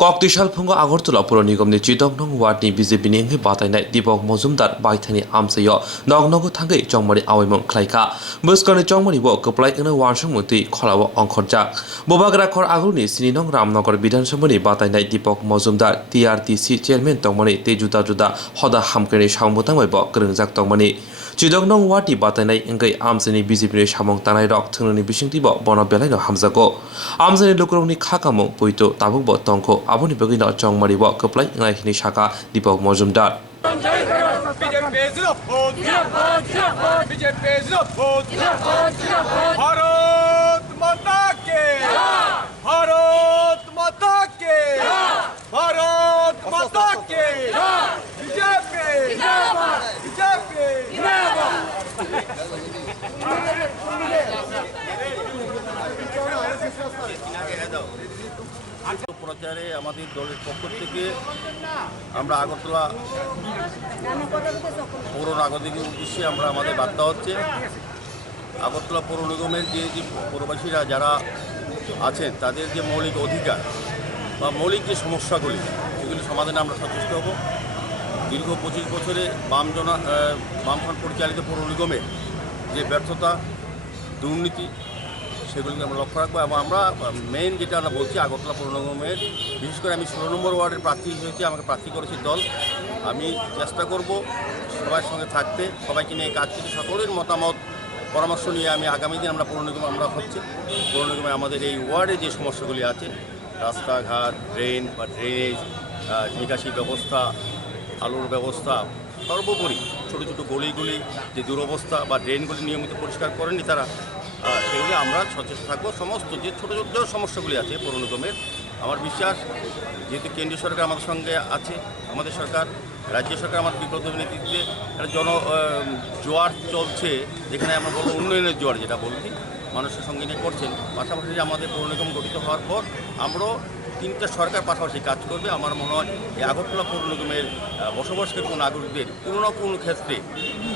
ककतिसाल Fung Agartala पुर निगमनि चिदंगनं वार्डनि बिजेपिनि इंगे बातायनाय दीपक मजुमदार बायथानि आमसायाव नगनगो थांगै चंमारि आवायमं खलायखा बस्करनि चंमारि ब कप्लाय इन वारसं मुति खलाव अंखरजाक बबाग्रा खर आगुनि सिनिनं रामनगर विधानसभानि बातायनाय दीपक मजुमदार टीआरटीसी चेयरमैन तंगमानि ते जुदा जुदा हदा हामकेनि सावमुतांबाय ब गोरोंजाक तंगमानि चिदंगनं वार्डनि बातायनाय इंगे आमसानि बिजेपिनि सामं तानाय रक थंगनि बिसिंति ब बन बेलायनो हामजागो आमसानि लुकरंनि खाकामं पुइतो ताबुक ब तंखो आबुनि बगिना चंमारि ब कप्लाय इंगायखिनि शाखा दीपक मजुमदार भारत माता के भारत माता के भारत माता के बीजेपी बीजेपी প্রচারে আমাদের দলের পক্ষ থেকে আমরা আগরতলা পৌর নাগরিকের উদ্দেশ্যে আমরা আমাদের বার্তা হচ্ছে আগরতলা পৌর নিগমের যে পৌরবাসীরা যারা আছেন তাদের যে মৌলিক অধিকার বা মৌলিক যে সমস্যাগুলি সেগুলি সমাধানে আমরা সচেষ্ট হব। দীর্ঘ 25 বছরে বামফ্রন্ট পরিচালিত পৌর নিগমের যে ব্যর্থতা দুর্নীতি সেগুলিকে আমরা লক্ষ্য রাখবো এবং আমরা মেইন যেটা আমরা বলছি আগরতলা পৌর নিগমের বিশেষ করে আমি 16 নম্বর ওয়ার্ডের প্রার্থী হয়েছি, আমাকে প্রার্থী করেছে দল। আমি চেষ্টা করব সবার সঙ্গে থাকতে, সবাইকে নিয়ে কাজ করতে, সকলের মতামত পরামর্শ নিয়ে আমি আগামী দিন আমরা পৌর নিগমে আমরা হচ্ছে পৌর নিগমে আমাদের এই ওয়ার্ডে যে সমস্যাগুলি আছে রাস্তাঘাট, ড্রেন বা ড্রেনেজ, নিকাশি ব্যবস্থা, আলোর ব্যবস্থা, সর্বোপরি ছোটো ছোটো গলিগুলি যে দুরবস্থা বা ড্রেনগুলি নিয়মিত পরিষ্কার করেনি তারা, সেগুলি আমরা সচেতন থাকবো। সমস্ত যে ছোটো ছোটো সমস্যাগুলি আছে পৌর নিগমের, আমার বিশ্বাস যেহেতু কেন্দ্রীয় সরকার আমাদের সঙ্গে আছে, আমাদের সরকার রাজ্য সরকার আমাদের বিপ্লব নেতৃত্বে একটা জোয়ার চলছে, যেখানে আমরা বলবো উন্নয়নের জোয়ার যেটা বলছি মানুষের সঙ্গে নিয়ে করছেন। পাশাপাশি আমাদের পৌর নিগম গঠিত হওয়ার পর আমরাও 3টা সরকার পাশাপাশি কাজ করবে। আমার মনে হয় এই আগরতলা পৌর নিগমের বসবাসকারী নাগরিকদের কোনো না কোনো ক্ষেত্রে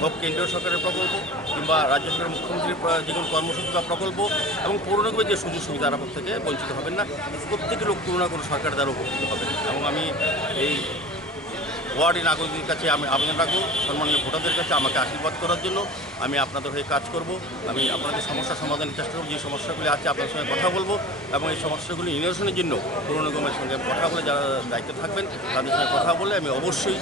হোক কেন্দ্রীয় সরকারের প্রকল্প কিংবা রাজ্য সরকারের মুখ্যমন্ত্রীর যে কোনো কর্মসূচি বা প্রকল্প এবং পৌর নিগমের যে সুযোগ সুবিধা থেকে বঞ্চিত হবেন না, প্রত্যেকের লোক কোনো না কোনো সরকার দ্বারা উপকৃত হবেন। এবং আমি এই ওয়ার্ডের নাগরিকদের কাছে আমি আবেদন রাখবো, সম্মানীয় ভোটারদের কাছে আমাকে আশীর্বাদ করার জন্য। আমি আপনাদের হয়ে কাজ করব, আমি আপনাদের সমস্যা সমাধানের চেষ্টা করব, যে সমস্যাগুলি আছে আপনাদের সঙ্গে কথা বলবো এবং এই সমস্যাগুলি নিরসনের জন্য পৌর নিগমের সঙ্গে কথা বলে যারা দায়িত্বে থাকবেন তাদের সঙ্গে কথা বলে আমি অবশ্যই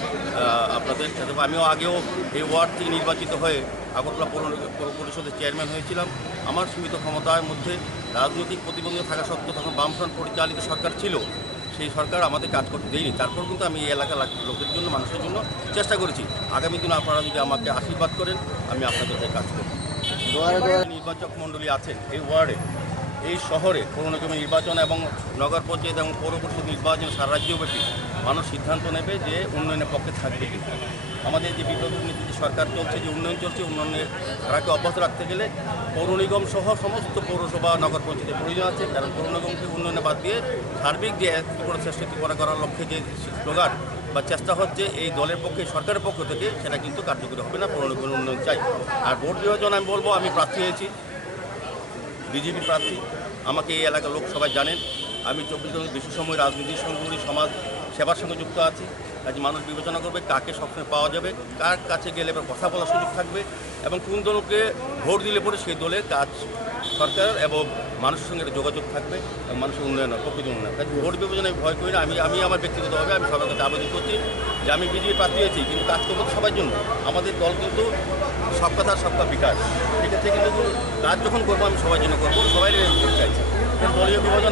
আপনাদের সাথে। আমিও আগেও এই ওয়ার্ড থেকে নির্বাচিত হয়ে আগরতলা পৌর পরিষদের চেয়ারম্যান হয়েছিলাম। আমার সীমিত ক্ষমতার মধ্যে রাজনৈতিক প্রতিবন্ধকতা থাকা সত্ত্বেও তখন বামফ্রন্ট পরিচালিত সরকার ছিল, সেই সরকার আমাদের কাজ করতে দেয়নি। তারপর কিন্তু আমি এই এলাকার লোকের জন্য, মানুষের জন্য চেষ্টা করেছি। আগামী দিনে আপনারা যদি আমাকে আশীর্বাদ করেন আমি আপনাদের হয়ে কাজ করব। নির্বাচক মণ্ডলী আছেন এই ওয়ার্ডে, এই শহরে পৌর নিগমের নির্বাচন এবং নগর পঞ্চায়েত এবং পৌর পরিষদ নির্বাচন সারা রাজ্যব্যাপী মানুষ সিদ্ধান্ত নেবে যে উন্নয়নের পক্ষে থাকবে কিন্তু আমাদের যে বিপ্লব নীতি সরকার চলছে, যে উন্নয়ন চলছে, উন্নয়নের ধারাকে অব্যাহত রাখতে গেলে পৌর নিগম সহ সমস্ত পৌরসভা নগর পঞ্চায়েতের প্রয়োজন আছে। কারণ পৌর নিগমকে উন্নয়নে বাদ দিয়ে সার্বিক যে ত্রিপুরা শ্রেষ্ঠ ত্রিপুরা করার লক্ষ্যে যে স্লোগান বা চেষ্টা হচ্ছে এই দলের পক্ষে, সরকারের পক্ষ থেকে, সেটা কিন্তু কার্যকরী হবে না। পৌর নিগমের উন্নয়ন চাই। আর ভোট বিভাজন আমি বলবো, আমি প্রার্থী হয়েছি, বিজেপি প্রার্থী। আমাকে এই এলাকার লোক সবাই জানেন। আমি 24 ঘন্টা বেশি সময় রাজনীতির সঙ্গে, সমাজ সেবার সঙ্গে যুক্ত আছি। কাজে মানুষ বিবেচনা করবে কাকে সবসময় পাওয়া যাবে, কার কাছে গেলে এবার কথা বলার সুযোগ থাকবে এবং কোন দলকে ভোট দিলে পরে সেই দলের কাজ সরকার এবং মানুষের সঙ্গে একটা যোগাযোগ থাকবে এবং মানুষের উন্নয়ন হয়, প্রকৃত উন্নয়ন। কাজে ভোট বিবেচনায় ভয় করি না। আমি আমার ব্যক্তিগতভাবে আমি সবার কাছে আবেদন করছি যে আমি বিজেপি প্রার্থী হয়েছি, কিন্তু কাজ করবো সবার জন্য। আমাদের দল কিন্তু সব কথা সবকা বিকাশ, সেক্ষেত্রে কিন্তু কাজ যখন করবো আমি সবার জন্য করবো, সবাই ভোট চাইছি। দলীয় বিভাজন